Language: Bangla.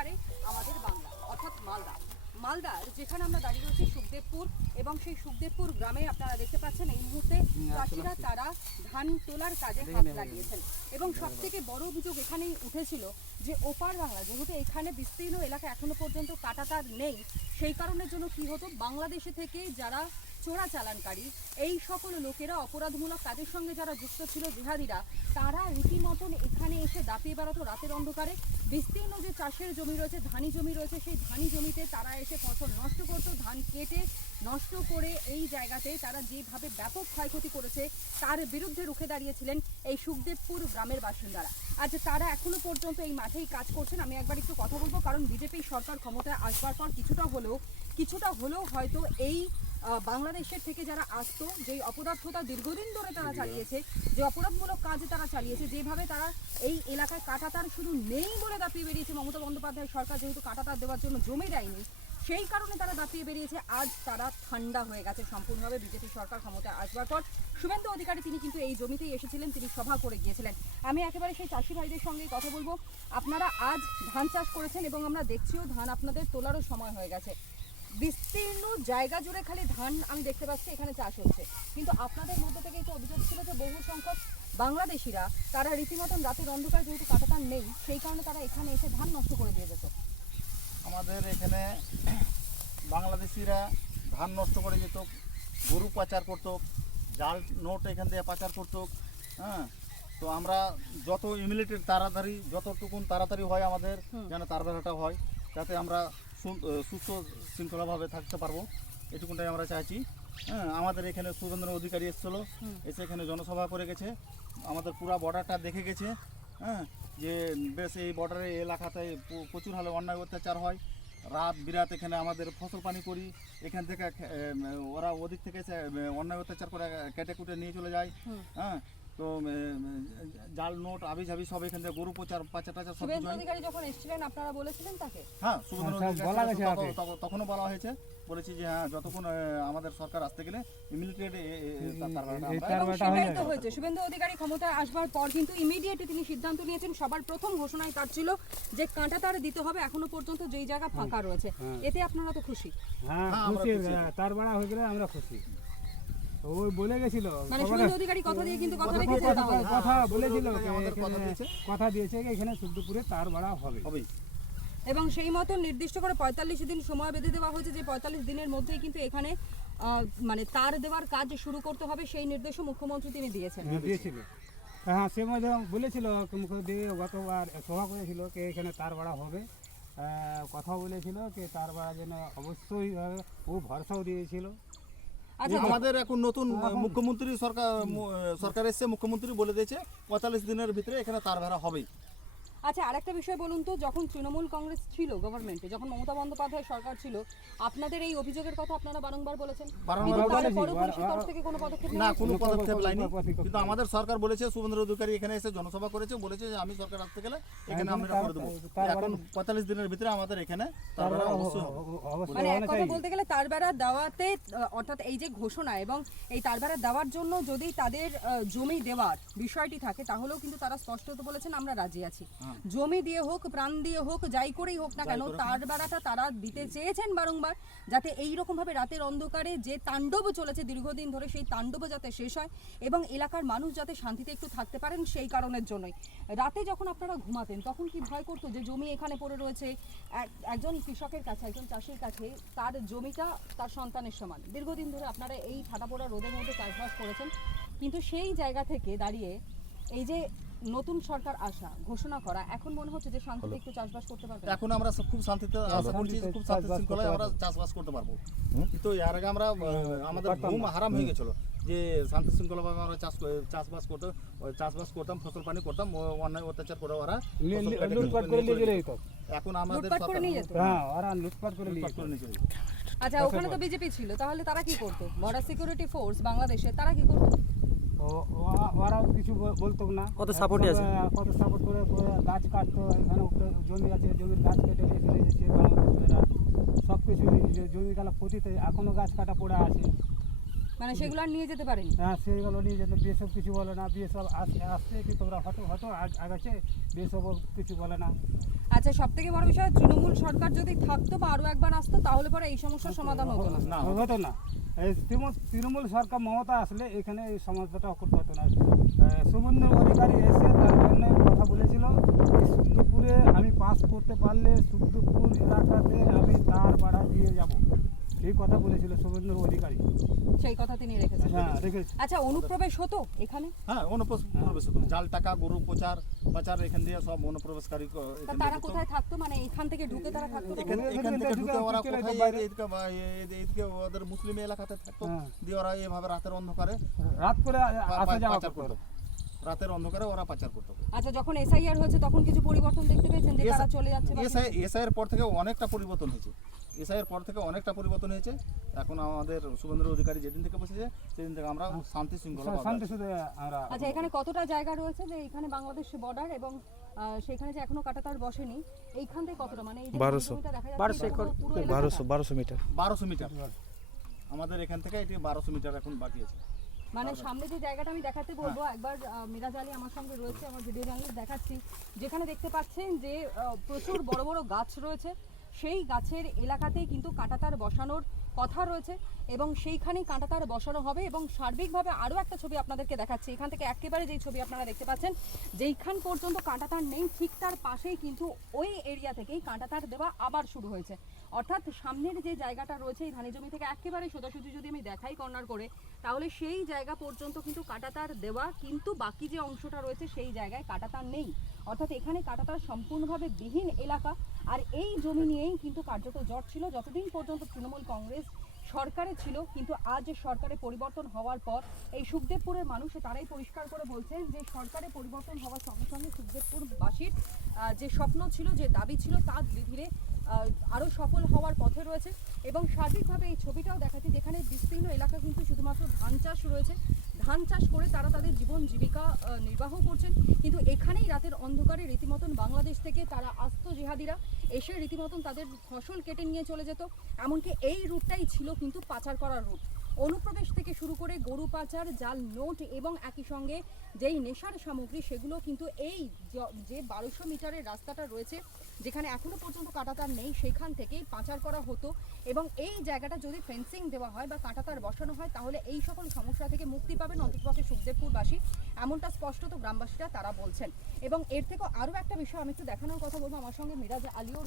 অন্ধকারে আমাদের বাংলা অর্থাৎ মালদার যেখানে আমরা দাঁড়িয়ে রয়েছি সুখদেবপুর, এবং সেই সুখদেবপুর গ্রামে আপনারা দেখতে পাচ্ছেন এই মুহূর্তে চাষিরা তারা ধান তোলার কাজে হাত লাগিয়েছেন। এবং সব থেকে বড় অভিযোগ এখানেই উঠেছিল যে ওপার বাংলা, যেহেতু এখানে বিস্তীর্ণ এলাকা এখনো পর্যন্ত কাঁটাতার নেই, সেই কারণের জন্য কি হতো, বাংলাদেশে থেকে যারা চোরাচালানকারী এই সকল লোকেরা অপরাধমূলক কাজের সঙ্গে যারা যুক্ত ছিল জিহাদিরা, তারা রীতিমতন এখানে এসে দাপিয়ে বেড়াতো রাতের অন্ধকারে। বিস্তীর্ণ যে চাষের জমি রয়েছে, ধানি জমি রয়েছে, সেই ধানি জমিতে তারা এসে ফসল নষ্ট করতো, ধান কেটে নষ্ট করে এই জায়গাতে তারা যেভাবে ব্যাপক ক্ষয়ক্ষতি করেছে তার বিরুদ্ধে রুখে দাঁড়িয়েছিলেন এই সুখদেবপুর গ্রামের বাসিন্দারা। আজ তারা এখনো পর্যন্ত এই মাঠেই কাজ করছেন। আমি একবার একটু কথা বলবো, কারণ বিজেপি সরকার ক্ষমতায় আসবার পর কিছুটা হলেও হয়তো এই বাংলাদেশের থেকে যারা আসতো, যেই অপরাধতা দীর্ঘদিন ধরে তারা চালিয়েছে, যে অপরাধমূলক কাজ তারা চালিয়েছে, যেভাবে তারা এই এলাকায় কাঁটাতার শুধু নেই বলে দাপিয়ে বেরিয়েছে মমতা বন্দ্যোপাধ্যায় সরকার, যেহেতু কাঁটাতার দেওয়ার জন্য জমি দেয়নি, সেই কারণে তারা দাপিয়ে বেরিয়েছে। আজ তারা ঠান্ডা হয়ে গেছে সম্পূর্ণভাবে বিজেপি সরকার ক্ষমতায় আসবার পর। শুভেন্দু অধিকারী তিনি কিন্তু এই জমিতেই এসেছিলেন, তিনি সভা করে গিয়েছিলেন। আমি একেবারে সেই চাষি ভাইদের সঙ্গে কথা বলবো। আপনারা আজ ধান চাষ করেছেন এবং আমরা দেখছিও ধান আপনাদের তোলারও সময় হয়ে গেছে। বিস্তীর্ণ জায়গা জুড়ে খালি ধান আমি দেখতে পাচ্ছি এখানে চাষ হচ্ছে, কিন্তু আপনাদের মধ্যে থেকে একটু অভিযোগ ছিল যে বহু সংখ্যক বাংলাদেশিরা তারা রীতিমতন রাতের অন্ধকার, যেহেতু কাঁটাতার নেই, সেই কারণে তারা এখানে এসে ধান নষ্ট করে দিয়ে যেত। আমাদের এখানে বাংলাদেশিরা ধান নষ্ট করে যেত, গরু পাচার করতো, জাল নোট এখান দিয়ে পাচার করতো। হ্যাঁ, তো আমরা যত ইমিডিয়েট যতটুকুন তাড়াতাড়ি হয় আমাদের যেন তার বেলাটা হয়, যাতে আমরা সুস্থ শৃঙ্খলাভাবে থাকতে পারবো, এটুকুনটাই আমরা চাইছি। হ্যাঁ, আমাদের এখানে শুভেন্দু অধিকারী এসেছিলো, এসে এখানে জনসভা করে গেছে, আমাদের পুরো বর্ডারটা দেখে গেছে। হ্যাঁ, যে বেশ এই বর্ডারে এলাকাতে প্রচুর হারে অন্যায় অত্যাচার হয়, রাত বিরাত এখানে আমাদের ফসল পানি করি, এখান থেকে ওরা ওদিক থেকে অন্যায় অত্যাচার করে কেটে কুটে নিয়ে চলে যায়। হ্যাঁ, তো জাল নোট আবি ঝাবি সব এখান থেকে গরু পাচার টাচার সব। শুভেন্দু অধিকারী যখন এসেছিলেন আপনারা বলেছিলেন তাকে? হ্যাঁ, তখনও বলা হয়েছে, বলেছি যে হ্যাঁ, যতক্ষণ আমাদের সরকার আসতে গেলে ইমিডিয়েট হয়েছে। শুভেন্দু অধিকারী ক্ষমতায় আসবার পর কিন্তু ইমিডিয়েটলি তিনি সিদ্ধান্ত নিয়েছেন, সবার প্রথম ঘোষণায় তার ছিল যে কাঁটাতার দিতে হবে এখনো পর্যন্ত যেই জায়গা ফাঁকা রয়েছে। এতে আপনারা তো খুশি? হ্যাঁ, খুশি, তার বাড়া হয়ে গেলে আমরা খুশি। ওই বলে গেছিল, মানে শুভেন্দু অধিকারী কথা দিয়ে কিন্তু কথা রেখেছে, কথা বলেছিল, কথা দিয়েছে এখানে সুখদেবপুরে তার বাড়া হবে, এবং সেই মতো নির্দিষ্ট করে 45 দিন সময় বেঁধে দেওয়া হয়েছে, যে 45 দিনের মধ্যেই কিন্তু এখানে মানে তার দেওয়ার কাজ শুরু করতে হবে, সেই নির্দেশও মুখ্যমন্ত্রী তিনি দিয়েছেন। হ্যাঁ, সে মধ্যে বলেছিল, মুখ্য দিয়ে গতবার সভা করেছিল কে এখানে তার বাড়া হবে, কথা বলেছিল যে তার বাড়া যেন অবশ্যই ও ভরসাও দিয়েছিল। আমাদের এখন নতুন মুখ্যমন্ত্রী সরকার এসছে, মুখ্যমন্ত্রী বলে দিয়েছে 45 দিনের ভিতরে এখানে তার ভেড়া হবেই। আচ্ছা, আরেকটা বিষয় বলুন তো, যখন তৃণমূল কংগ্রেস ছিল গভর্নমেন্টে, যখন মমতা বন্দ্যোপাধ্যায় সরকার ছিল, আপনাদের এই অভিযোগের কথা আপনারা বারংবার বলেছেন, না কোনো পদক্ষেপ লাইনি। কিন্তু আমাদের সরকার বলেছে, শুভেন্দু অধিকারী এখানে এসে জনসভা করেছে, বলেছে যে আমি সরকার আসতে গেলে এখানে আমরা করে দেবো। এখন 45 দিনের ভিতরে আমাদের এখানে তার বেড়া অবশ্যই হবে। মানে এক কথা বলতে গেলে তার বেড়া দেওয়াতে, অর্থাৎ এই যে ঘোষণা এবং এই তার বেড়া দেওয়ার জন্য যদি তাদের জমি দেওয়ার বিষয়টি থাকে, তাহলেও কিন্তু তারা স্পষ্টত বলেছেন আমরা রাজি আছি। জমি দিয়ে হোক, প্রাণ দিয়ে হোক, যাই করেই হোক না কেন, তার বেড়াটা তারা দিতে চেয়েছেন বারংবার, যাতে এইরকম ভাবে রাতের অন্ধকারে যে তাণ্ডব চলেছে দীর্ঘদিন ধরে, সেই তাণ্ডব যাতে শেষ হয় এবং এলাকার মানুষ যাতে শান্তিতে একটু থাকতে পারেন, সেই কারণের জন্যই। রাতে যখন আপনারা ঘুমাতেন তখন কি ভয় করতো যে জমি এখানে পড়ে রয়েছে, একজন কৃষকের কাছে, একজন চাষির কাছে তার জমিটা তার সন্তানের সমান, দীর্ঘদিন ধরে আপনারা এই ঠাটাপোড়া রোদের মধ্যে চাষবাস করেছেন, কিন্তু সেই জায়গা থেকে দাঁড়িয়ে এই যে নতুন সরকার আসা, ঘোষণা করা, এখন মনে হচ্ছে যে শান্তিতে একটু চাষবাস করতে পারবে? এখন আমরা খুব শান্তিতে আশা করছি, খুব শান্তি শৃঙ্খলায় আমরা চাষবাস করতে পারবো। কিন্তু এর আগে আমরা আমাদের ঘুম হারাম হয়ে গেছিল, যে শান্তি শৃঙ্খলাভাবে আমরা চাষবাস করতাম, ফসল পানি করতাম, অন্যায় অত্যাচার করে ওরা লুটপাট করে নিয়ে চলে যেত। এখন আমাদের লুটপাট করে নিয়ে চলে যেত। আচ্ছা, ওখানে তো বিজেপি ছিল, তাহলে তারা কি করতো? বর্ডার সিকিউরিটি ফোর্স বাংলাদেশে, তারা কি করতো? ওরাও কিছু বলতো না, কত সাপোর্ট করে গাছ কাটতো, এখানে জমি আছে, জমির গাছ কেটে চলে যাচ্ছে বাংলাদেশেরা, সব কিছু জমি কালা ক্ষতিতে এখনো গাছ কাটা পড়ে আছে। মানে সেগুলো আর নিয়ে যেতে পারেনি। হ্যাঁ সেইগুলো নিয়ে যেত, বিএসএফ কিছু বলে না, বিএসএফ আসছে কি তোমরা হয়তো আগাচ্ছে, বিএসএফ কিছু বলে না। আচ্ছা, সব থেকে বড় বিষয়, তৃণমূল সরকার যদি থাকতো বা আরো একবার আসতো তাহলে পরে এই সমস্যার সমাধান হতো না। না, হতো না। এই তৃণমূল সরকার মমতা আসলে এখানে এই সমস্যাটা করতে হতো না। শুভেন্দু অধিকারী এসে তার জন্য কথা বলেছিল, সুখদেবপুরে আমি পাস করতে পারলে সুখদেবপুর এলাকাতে আমি তার ভাড়া দিয়ে যাব, এই কথা বলেছিল শুভেন্দু অধিকারী। সেই কথা তিনি রেখেছেন। হ্যাঁ রেখেছি। আচ্ছা, অনুপ্রবেশ হতো এখানে? হ্যাঁ অনুপ্রবেশ হতো, জাল টাকা, গরু পাচার এখান দিয়ে সব অনুপ্রবেশকারী তা এখান তারা দিয়ে ঢুকতো। কোথায় থাকতো, মানে এখান থেকে ঢুকে তারা থাকতো? এখান থেকে ঢুকে ওরা চলে যেত কোথায় বাইরে। এদিকে ওদের মুসলিম এলাকাতে থাকতো, হ্যাঁ। দিয়ে ওরা এভাবে রাতের অন্ধকারে রাত করে আসা যাওয়া পাচার করতো, রাতের অন্ধকারে ওরা পাচার করতো। আচ্ছা, যখন এসআইআর হয়েছে তখন কিছু পরিবর্তন দেখতে পেয়েছেন যে তারা চলে যাচ্ছে বা এসআইয়ের পর থেকে অনেকটা পরিবর্তন হয়েছে, এসআইয়ের পর থেকে অনেকটা পরিবর্তন হয়েছে। এখন আমাদের শুভেন্দু অধিকারী যেদিন থেকে বসেছে সেদিন থেকে আমরা শান্তি শৃঙ্খলা শান্তি শুধু আমরা। আচ্ছা, এখানে কতটা জায়গা রয়েছে যে এখানে বাংলাদেশ বর্ডার এবং সেখানে যে এখনো কাঁটাতার বসেনি, এইখান থেকে কতটা, মানে এই যে 1200 জমিটা দেখা যাচ্ছে, 1200 এটা একর, পুরো এলাকাটা? 1200 মিটার। 1200 মিটার আমাদের এখান থেকে এটি 1200 মিটার এখন বাকি আছে। মানে সামনে যে জায়গাটা আমি দেখাতে বলবো, একবার মিরাজ আলী আমার সঙ্গে রয়েছে, আমার ভিডিও জার্নালিস্ট, দেখাচ্ছি। যেখানে দেখতে পাচ্ছেন যে প্রচুর বড় বড় গাছ রয়েছে, সেই গাছের এলাকাতেই কিন্তু কাঁটাতার বসানোর কথা রয়েছে এবং সেইখানেই কাঁটাতার বসানো হবে। এবং সার্বিকভাবে আরও একটা ছবি আপনাদেরকে দেখাচ্ছি, এখান থেকে একেবারে যেই ছবি আপনারা দেখতে পাচ্ছেন, যেইখান পর্যন্ত কাঁটাতার নেই ঠিক তার পাশেই কিন্তু ওই এরিয়া থেকেই কাঁটাতার দেওয়া আবার শুরু হয়েছে। অর্থাৎ সামনের যে জায়গাটা রয়েছে এই ধানি জমি থেকে একেবারে সোজাসুজি যদি আমি দেখাই কর্নার করে, তাহলে সেই জায়গা পর্যন্ত কিন্তু কাঁটাতার দেওয়া, কিন্তু বাকি যে অংশটা রয়েছে সেই জায়গায় কাঁটাতার নেই। অর্থাৎ এখানে কাঁটাতার সম্পূর্ণভাবে বিহীন এলাকা। আর এই জমি নিয়েই কিন্তু কার্যত জট ছিল যতদিন পর্যন্ত তৃণমূল কংগ্রেস সরকারে ছিল। কিন্তু আজ সরকারে পরিবর্তন হওয়ার পর এই সুখদেবপুরের মানুষ তারাই পরিষ্কার করে বলছেন যে সরকারে পরিবর্তন হওয়ার সঙ্গে সঙ্গে সুখদেবপুরবাসীর যে স্বপ্ন ছিল, যে দাবি ছিল, তা ধীরে ধীরে আরও সফল হওয়ার পথে রয়েছে। এবং সার্বিকভাবে এই ছবিটাও দেখাচ্ছি, যেখানে বিস্তীর্ণ এলাকা কিন্তু শুধুমাত্র ধান চাষ রয়েছে, ধান চাষ করে তারা তাদের জীবন জীবিকা নির্বাহ করছেন। কিন্তু এখানেই রাতের অন্ধকারে রীতিমতন বাংলাদেশ থেকে তারা আস্ত জিহাদিরা এসে রীতিমতন তাদের ফসল কেটে নিয়ে চলে যেত। এমনকি এই রুটটাই ছিল কিন্তু পাচার করার রুট। অনুপ্রবেশ থেকে শুরু করে গরু পাচার, জাল নোট এবং একই সঙ্গে যেই নেশার সামগ্রী, সেগুলো কিন্তু এই যে 1200 মিটারের রাস্তাটা রয়েছে, যেখানে এখনো পর্যন্ত কাঁটাতার নেই, সেখান থেকেই পাচার করা হতো। এবং এই জায়গাটা যদি ফেন্সিং দেওয়া হয় বা কাঁটাতার বসানো হয়, তাহলে এই সকল সমস্যা থেকে মুক্তি পাবেন অন্ততপক্ষে সুখদেবপুরবাসী, এমনটা স্পষ্টত গ্রামবাসীরা তারা বলছেন। এবং এর থেকেও আরও একটা বিষয় আমি একটু দেখানোর কথা বলবো, আমার সঙ্গে মিরাজ আলীও